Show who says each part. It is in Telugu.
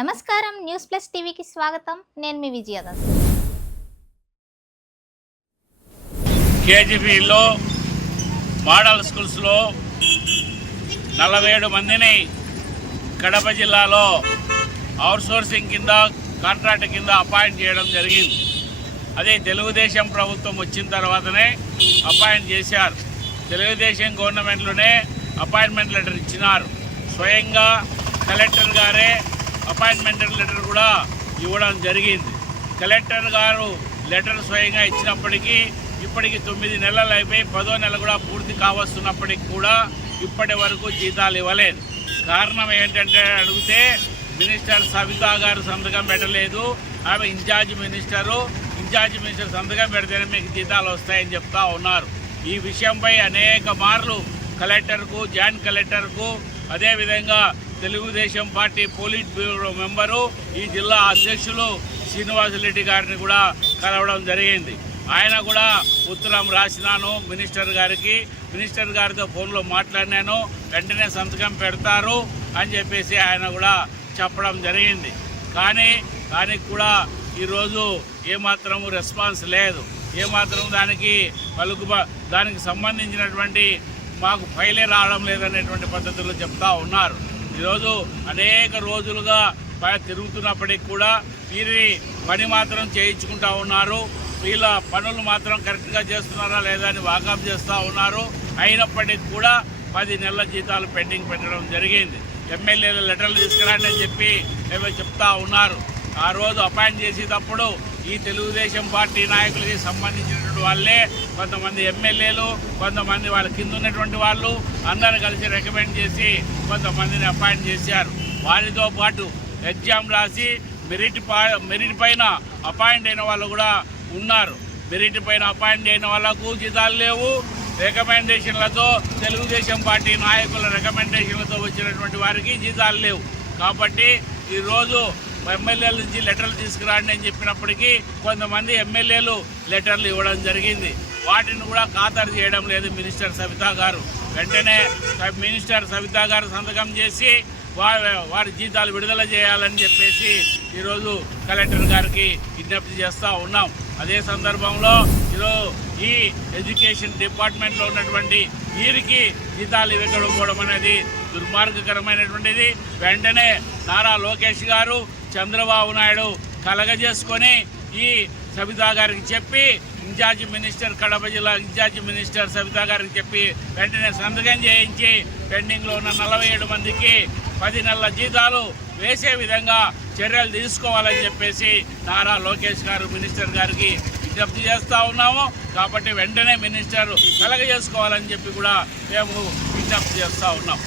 Speaker 1: నమస్కారం. న్యూస్ ప్లస్ టీవీకి స్వాగతం. నేను మీ విజయదాస్
Speaker 2: కేజీబీలో మోడల్ స్కూల్స్లో నలభై ఏడు మందిని కడప జిల్లాలో అవుట్సోర్సింగ్ కింద కాంట్రాక్ట్ కింద అపాయింట్ చేయడం జరిగింది. అదే తెలుగుదేశం ప్రభుత్వం వచ్చిన తర్వాతనే అపాయింట్ చేశారు. తెలుగుదేశం గవర్నమెంట్లోనే అపాయింట్మెంట్ లెటర్ ఇచ్చినారు. స్వయంగా కలెక్టర్ గారే అపాయింట్మెంట్ లెటర్ కూడా ఇవ్వడం జరిగింది. కలెక్టర్ గారు లెటర్ స్వయంగా ఇచ్చినప్పటికీ ఇప్పటికి తొమ్మిది నెలలు అయిపోయి పదో నెల కూడా పూర్తి కావస్తున్నప్పటికి కూడా ఇప్పటి వరకు జీతాలు ఇవ్వలేదు. కారణం ఏంటంటే అడిగితే మినిస్టర్ సవితా గారు సంతకం పెట్టలేదు. ఆమె ఇన్ఛార్జ్ మినిస్టరు ఇన్ఛార్జ్ మినిస్టర్ సంతకం పెడితేనే మీకు జీతాలు వస్తాయని చెప్తా ఉన్నారు. ఈ విషయంపై అనేక మార్లు కలెక్టర్కు జాయింట్ కలెక్టర్కు అదేవిధంగా Telugu Desam party politburo member ఈ జిల్లా అధ్యక్షులు శ్రీనివాసరెడ్డి గారిని కూడా కలవడం జరిగింది. ఆయన కూడా ఉత్తరం రాసినాను మినిస్టర్ గారికి. మినిస్టర్ గారితో ఫోన్లో మాట్లాడినాను. వెంటనే సంతకం పెడతారు అని చెప్పేసి ఆయన కూడా చెప్పడం జరిగింది. కానీ దానికి కూడా ఈరోజు ఏమాత్రము రెస్పాన్స్ లేదు. ఏమాత్రం దానికి పలుకు దానికి సంబంధించినటువంటి మాకు ఫైలే రావడం లేదనేటువంటి పద్ధతులు చెప్తా ఉన్నారు. ఈరోజు అనేక రోజులుగా పై- తిరుగుతున్నప్పటికి కూడా వీరిని పని మాత్రం చేయించుకుంటా ఉన్నారు. వీళ్ళ పనులు మాత్రం కరెక్ట్గా చేస్తున్నారా లేదా అని వాకప్ చేస్తూ ఉన్నారు. అయినప్పటికీ కూడా పది నెలల జీతాలు పెండింగ్ పెట్టడం జరిగింది. ఎమ్మెల్యేల లెటర్లు తీసుకురాండి అని చెప్పి ఏమో చెప్తా ఉన్నారు. ఆ రోజు అపాయింట్ చేసేటప్పుడు ఈ తెలుగుదేశం పార్టీ నాయకులకి సంబంధించినటువంటి వాళ్ళే కొంతమంది ఎమ్మెల్యేలు కొంతమంది వాళ్ళ కింద ఉన్నటువంటి వాళ్ళు అందరూ కలిసి రికమెండ్ చేసి కొంతమందిని అపాయింట్ చేశారు. వారితో పాటు ఎగ్జామ్ రాసి మెరిట్ మెరిట్ పైన అపాయింట్ అయిన వాళ్ళు కూడా ఉన్నారు. మెరిట్ పైన అపాయింట్ అయిన వాళ్ళకు జీతాలు లేవు. రికమెండేషన్లతో తెలుగుదేశం పార్టీ నాయకుల రికమెండేషన్లతో వచ్చినటువంటి వారికి జీతాలు లేవు. కాబట్టి ఈరోజు ఎమ్మెల్యేల నుంచి లెటర్లు తీసుకురాండి అని చెప్పినప్పటికీ కొంతమంది ఎమ్మెల్యేలు లెటర్లు ఇవ్వడం జరిగింది. వాటిని కూడా ఖాతరు చేయడం లేదు మినిస్టర్ సవితా గారు. వెంటనే మినిస్టర్ సవితా గారు సంతకం చేసి వారి వారి జీతాలు విడుదల చేయాలని చెప్పేసి ఈరోజు కలెక్టర్ గారికి విజ్ఞప్తి చేస్తూ ఉన్నాం. అదే సందర్భంలో ఈరోజు ఈ ఎడ్యుకేషన్ డిపార్ట్మెంట్లో ఉన్నటువంటి వీరికి జీతాలు ఇవ్వకపోవడం అనేది దుర్మార్గకరమైనటువంటిది. వెంటనే నారా లోకేష్ గారు చంద్రబాబు నాయుడు కలగజేసుకొని ఈ సబితా గారికి చెప్పి ఇన్ఛార్జి మినిస్టర్ కడప జిల్లా ఇన్ఛార్జి మినిస్టర్ సబితా గారికి చెప్పి వెంటనే సంతకం చేయించి పెండింగ్లో ఉన్న నలభై ఏడు మందికి పది నెలల జీతాలు వేసే విధంగా చర్యలు తీసుకోవాలని చెప్పేసి నారా లోకేష్ గారు మినిస్టర్ గారికి విజ్ఞప్తి చేస్తూ ఉన్నాము. కాబట్టి వెంటనే మినిస్టర్ కలగజేసుకోవాలని చెప్పి కూడా మేము విజ్ఞప్తి చేస్తూ ఉన్నాం.